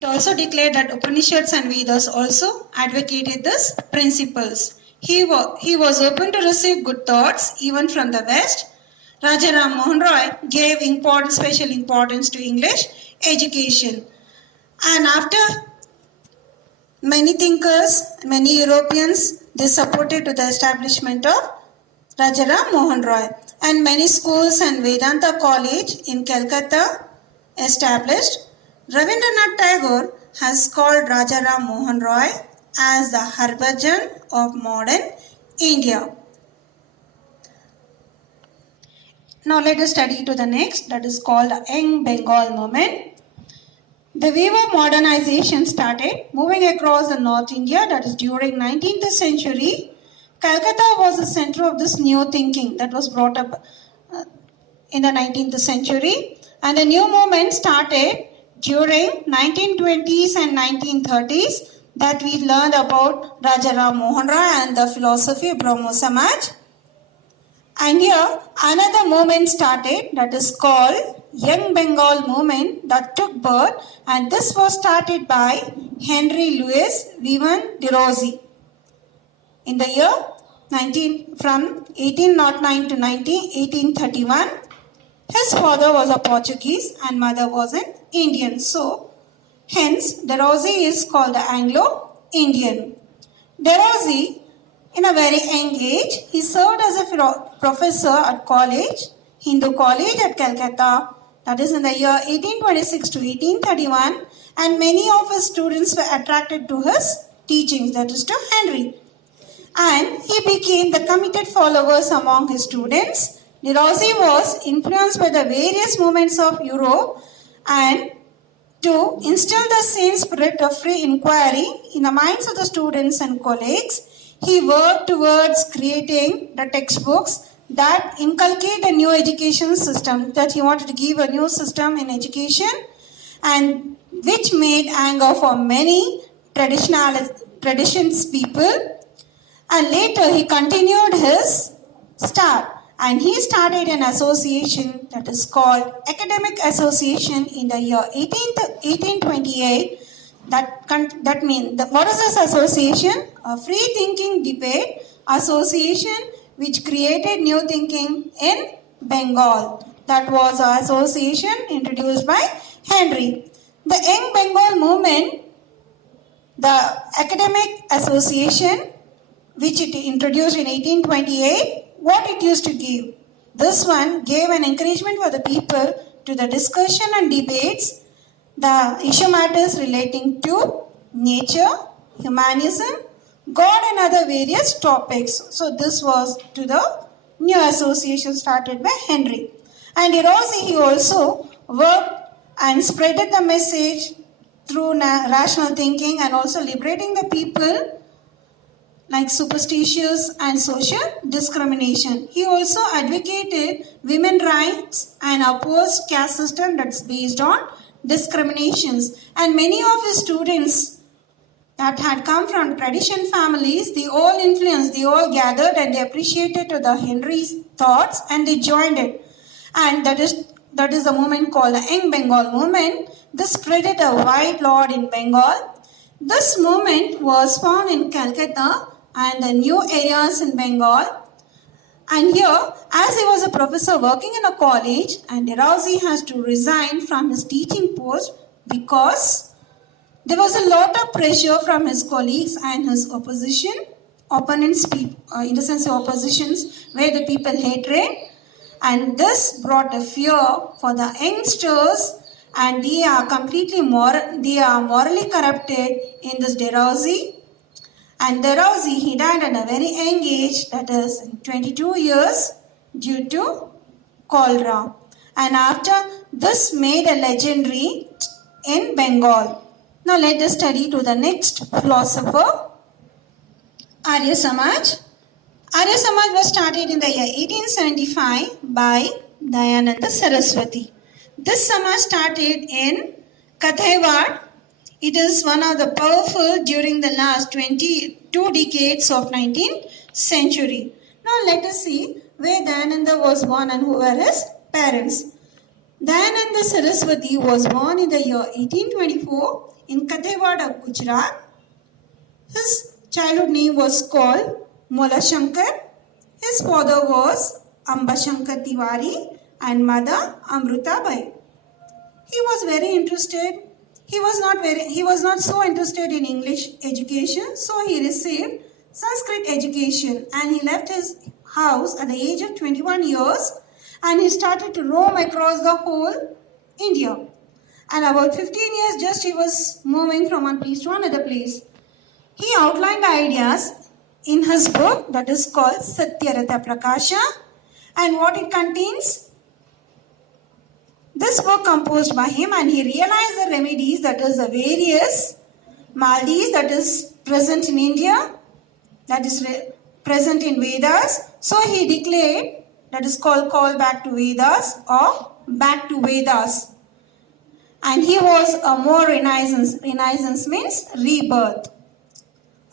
It also declared that Upanishads and Vedas also advocated these principles. He was open to receive good thoughts even from the West. Rajaram Mohan Roy gave special importance to English education. And after many thinkers, many Europeans, they supported to the establishment of Rajaram Mohan Roy. And many schools and Vedanta College in Calcutta established. Rabindranath Tagore has called Rajaram Mohan Roy as the Harbhajan of modern India. Now let us study to the next, that is called the Young Bengal movement. The wave of modernization started moving across the North India, that is during 19th century. Calcutta was the center of this new thinking that was brought up in the 19th century, and the new movement started during 1920s and 1930s, that we learned about Rajaram Mohan Roy and the philosophy of Brahmo Samaj. And here another movement started, that is called Young Bengal movement, that took birth, and this was started by Henry Louis Vivian de Rossi in the year from 1809 to 1831. His father was a Portuguese and mother was an Indian. So, hence, de Rossi is called the Anglo-Indian. De Rossi, in a very young age, he served as a professor at Hindu College at Calcutta, that is in the year 1826 to 1831, and many of his students were attracted to his teachings, that is to Henry. And he became the committed followers among his students. De Rossi was influenced by the various movements of Europe, and to instill the same spirit of free inquiry in the minds of the students and colleagues, he worked towards creating the textbooks that inculcate a new education system, that he wanted to give a new system in education, and which made anger for many traditions people. And later he continued his start, and he started an association that is called Academic Association in the year 1828. That means, what is this association? A free thinking debate association which created new thinking in Bengal. That was an association introduced by Henry. The Young Bengal movement, the Academic Association, which it introduced in 1828, what it used to give? This one gave an encouragement for the people to the discussion and debates, the issue matters relating to nature, humanism, God and other various topics. So this was to the new association started by Henry. And de Rossi, he also worked and spreaded the message through rational thinking and also liberating the people like superstitious and social discrimination. He also advocated women rights and opposed caste system that's based on discriminations. And many of his students that had come from tradition families, they all influenced, they all gathered and they appreciated the Henry's thoughts and they joined it. And that is the movement called the Young Bengal movement. This spreaded a wide lot in Bengal. This movement was found in Calcutta and the new areas in Bengal. And here, as he was a professor working in a college, and de Rossi has to resign from his teaching post because there was a lot of pressure from his colleagues and his opponents, in the sense of oppositions, where the people hatred. And this brought a fear for the youngsters, and they are morally corrupted in this de Rossi. And de Rossi, he died at a very young age, that is 22 years, due to cholera. And after this made a legendary in Bengal. Now let us study to the next philosopher, Arya Samaj. Arya Samaj was started in the year 1875 by Dayananda Saraswati. This Samaj started in Kathiawar. It is one of the powerful during the last 22 decades of 19th century. Now let us see where Dayananda was born and who were his parents. Dayananda Saraswati was born in the year 1824 in Kathiawar, Gujarat. His childhood name was called Mola Shankar. His father was Amba Shankar Tiwari and mother Amruta Bai. He was very interested. He was not so interested in English education, so he received Sanskrit education and he left his house at the age of 21 years and he started to roam across the whole India. And about 15 years just he was moving from one place to another place. He outlined ideas in his book that is called Satyartha Prakasha, and what it contains. This book composed by him, and he realized the remedies, that is the various maladies that is present in India, that is present in Vedas. So he declared, that is called Call Back to Vedas or Back to Vedas. And he was a more renaissance means rebirth.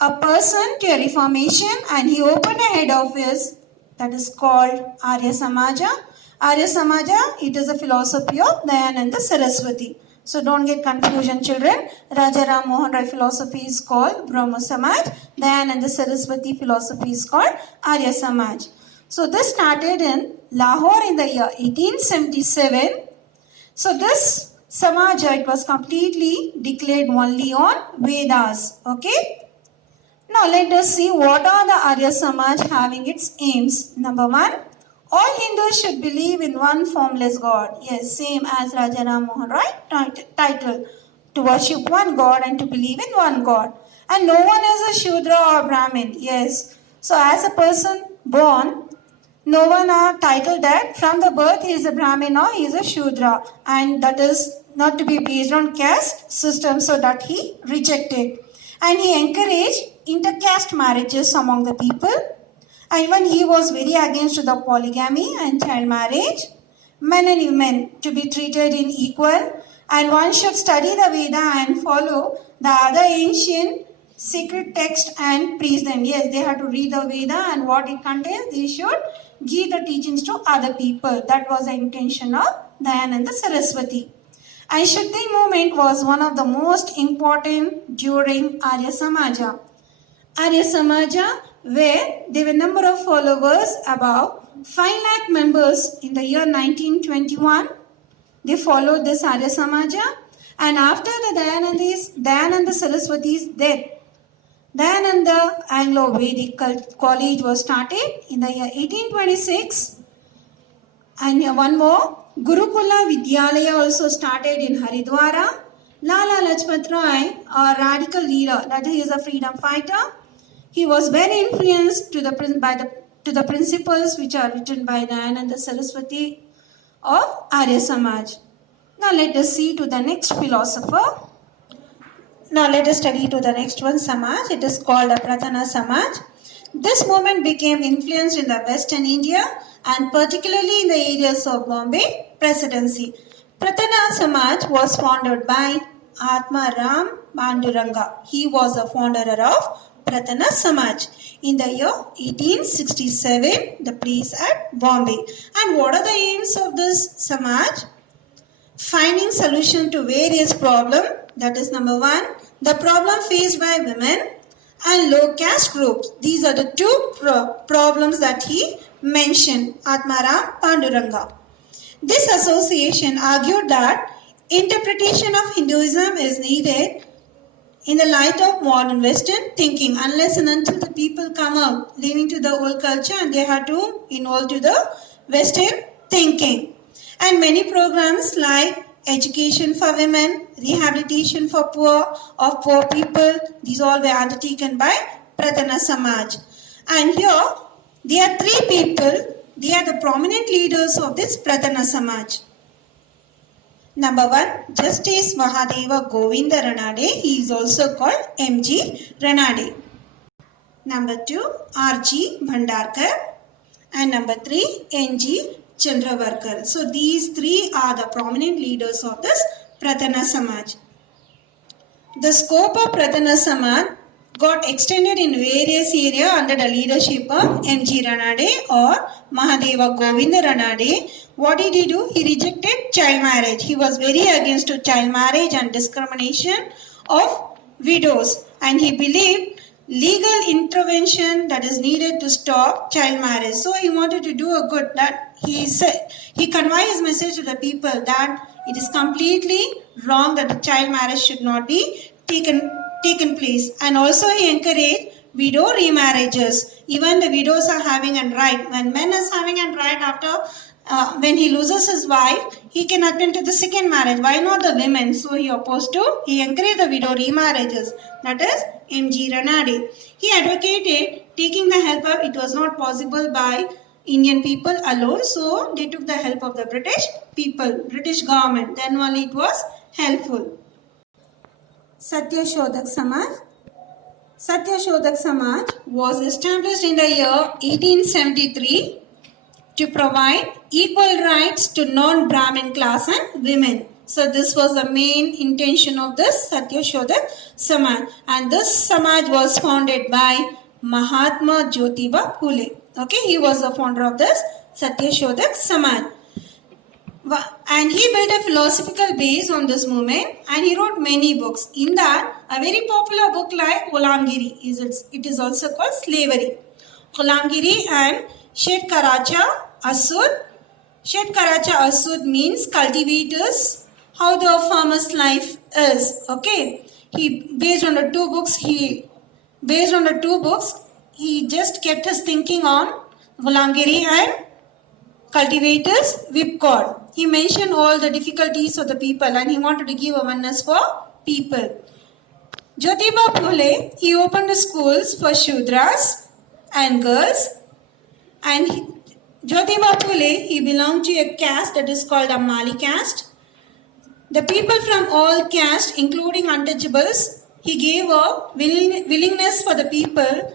A person to a reformation, and he opened a head office that is called Arya Samaja. Arya Samaja, it is a philosophy of Dayananda Saraswati. So don't get confusion, children. Raja Ram Mohan Rai philosophy is called Brahma Samaj. Dayananda Saraswati philosophy is called Arya Samaj. So this started in Lahore in the year 1877. So this Samaja, it was completely declared only on Vedas. Okay. Now let us see what are the Arya Samaj having its aims. Number 1, all Hindus should believe in one formless God. Yes, same as Raja Ram Mohan Rai title. To worship one God and to believe in one God. And no one is a Shudra or Brahmin. Yes. So as a person born, no one are titled that from the birth he is a Brahmin or he is a Shudra. And that is not to be based on caste system, so that he rejected. And he encouraged intercaste marriages among the people. And even he was very against the polygamy and child marriage. Men and women to be treated in equal. And one should study the Veda and follow the other ancient sacred text and preach them. Yes, they have to read the Veda and what it contains, they should give the teachings to other people. That was the intention of Dayananda Saraswati. And Shuddhi movement was one of the most important during Arya Samaja. Arya Samaja, where there were number of followers, about 5 lakh members in the year 1921. They followed this Arya Samaja, and after the Dayananda Saraswati's death, Dayananda Anglo-Vedic College was started in the year 1826. And here one more, Gurukula Vidyalaya also started in Haridwara. Lala Lajpat Rai, a radical leader, that is a freedom fighter. He was very influenced to the principles which are written by Dayananda Saraswati of Arya Samaj. Now let us see to the next philosopher. Now let us study to the next one, Samaj. It is called a Pratana Samaj. This movement became influenced in the Western India and particularly in the areas of Bombay Presidency. Pratana Samaj was founded by Atma Ram Panduranga. He was the founder of Pratana Samaj in the year 1867, the place at Bombay. And what are the aims of this Samaj? Finding solution to various problems. That is number 1, the problem faced by women and low caste groups. These are the two problems that he mentioned, Atmaram Panduranga. This association argued that interpretation of Hinduism is needed in the light of modern Western thinking, unless and until the people come out, leaving to the old culture, and they have to involve to the Western thinking. And many programs like education for women, rehabilitation for poor people, these all were undertaken by Pratana Samaj. And here, there are 3 people, they are the prominent leaders of this Pratana Samaj. Number 1, Justice Mahadeva Govinda Ranade. He is also called M.G. Ranade. Number 2, R.G. Bhandarkar. And number 3, N.G. Chandravarkar. So these 3 are the prominent leaders of this Pratana Samaj. The scope of Pratana Samaj got extended in various areas under the leadership of M.G. Ranade or Mahadeva Govinda Ranade. What did he do? He rejected child marriage. He was very against to child marriage and discrimination of widows, and he believed legal intervention that is needed to stop child marriage. So he wanted to do a good, that he said, he conveyed his message to the people that it is completely wrong that the child marriage should not be taken place. And also he encouraged widow remarriages. Even the widows are having a right. When men is having a right after when he loses his wife, he can attend to the second marriage. Why not the women? So he encouraged the widow remarriages. That is M.G. Ranade. He advocated taking the help of, it was not possible by Indian people alone, so they took the help of the British people, British government. Then only it was helpful. Satyashodak Samaj. Satyashodak Samaj was established in the year 1873 to provide equal rights to non-Brahmin class and women. So this was the main intention of this Satyashodak Samaj, and this Samaj was founded by Mahatma Jyotiba Phule. Okay, he was the founder of this Satyashodak Samaj. And he built a philosophical base on this movement, and he wrote many books. In that, a very popular book like Ghulamgiri, it is also called Slavery. Ghulamgiri and Shet Karacha Asud. Shet Karacha Asud means cultivators, how the farmer's life is. Okay, based on the two books, he just kept his thinking on Ghulamgiri and cultivators whipcord. He mentioned all the difficulties of the people, and he wanted to give awareness for people. Jyotiba Phule, he opened the schools for Shudras and girls. And Jyotiba Phule, he belonged to a caste that is called a Mali caste. The people from all castes, including untouchables, he gave a willingness for the people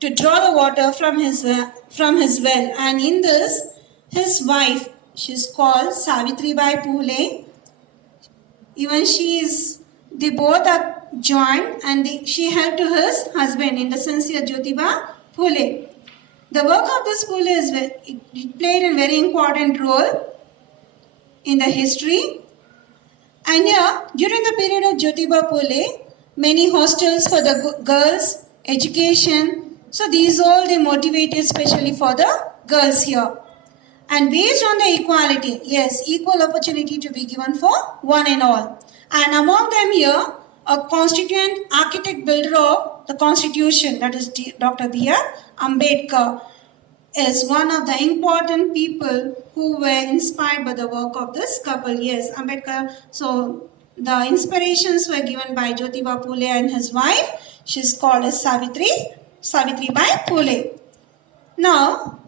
to draw the water from his well. And in this, his wife, she is called Savitribai Phule. Even they both are joined, and she helped to his husband, in the sense of Jyotiba Phule. The work of this Phule it played a very important role in the history. And here, during the period of Jyotiba Phule, many hostels for the girls, education. So these all they motivated especially for the girls here. And based on the equality, yes, equal opportunity to be given for one and all. And among them here, a constituent architect builder of the constitution, that is Dr. B.R. Ambedkar, is one of the important people who were inspired by the work of this couple. Yes, Ambedkar. So the inspirations were given by Jyotiba Phule and his wife. She's called as Savitribai Phule. Now,